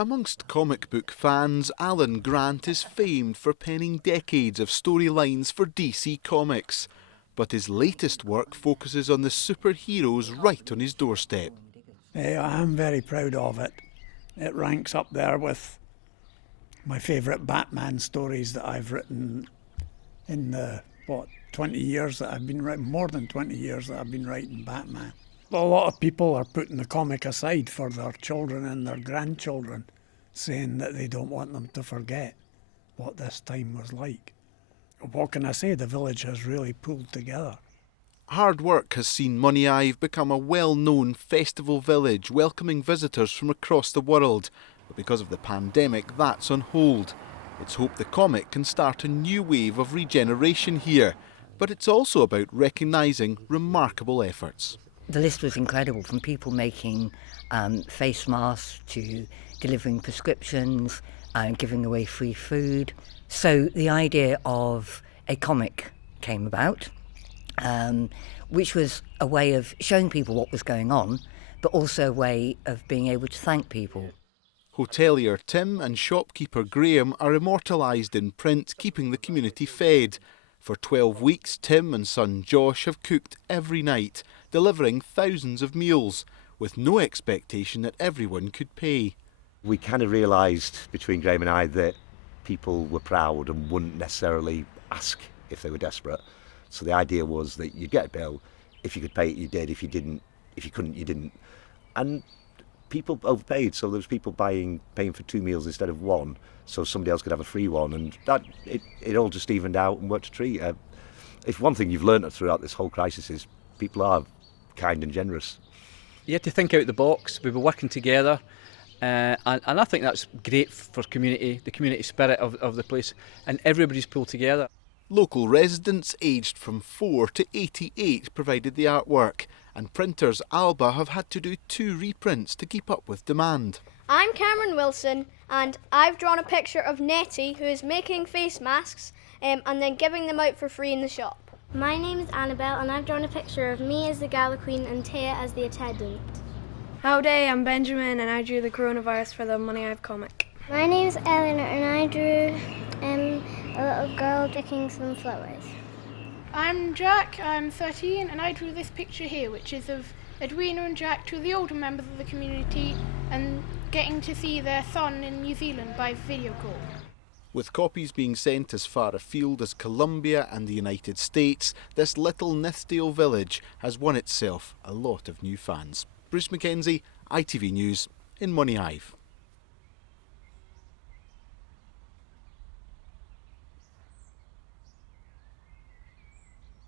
Amongst comic book fans, Alan Grant is famed for penning decades of storylines for DC Comics. But his latest work focuses on the superheroes right on his doorstep. I am very proud of it. It ranks up there with my favourite Batman stories that I've written in the, 20 years that I've been writing, more than 20 years that I've been writing Batman. A lot of people are putting the comic aside for their children and their grandchildren, saying that they don't want them to forget what this time was like. What can I say? The village has really pulled together. Hard work has seen Moniaive become a well-known festival village, welcoming visitors from across the world. But because of the pandemic, that's on hold. It's hoped the comic can start a new wave of regeneration here. But it's also about recognising remarkable efforts. The list was incredible, from people making face masks to delivering prescriptions and giving away free food. So the idea of a comic came about, which was a way of showing people what was going on, but also a way of being able to thank people. Hotelier Tim and shopkeeper Graham are immortalised in print, keeping the community fed. For 12 weeks, Tim and son Josh have cooked every night, delivering thousands of meals, with no expectation that everyone could pay. We kind of realised between Graham and I that people were proud and wouldn't necessarily ask if they were desperate. So the idea was that you'd get a bill. If you could pay it, you did. If you couldn't, you didn't. And people overpaid, so there was people paying for 2 meals instead of 1, so somebody else could have a free one, and that it all just evened out and worked a treat. If one thing you've learned throughout this whole crisis is people are kind and generous. You had to think out the box. We were working together, and I think that's great for the community spirit of the place, and everybody's pulled together. Local residents aged from 4 to 88 provided the artwork, and printers Alba have had to do 2 reprints to keep up with demand. I'm Cameron Wilson, and I've drawn a picture of Nettie, who is making face masks and then giving them out for free in the shop. My name is Annabelle, and I've drawn a picture of me as the Gala Queen and Taya as the attendant. Howdy, I'm Benjamin, and I drew the coronavirus for the Moniaive comic. My name's Eleanor, and I drew a little girl picking some flowers. I'm Jack, I'm 13, and I drew this picture here, which is of Edwina and Jack, 2 of the older members of the community, and getting to see their son in New Zealand by video call. With copies being sent as far afield as Colombia and the United States, this little Nithsdale village has won itself a lot of new fans. Bruce Mackenzie, ITV News in Moniaive.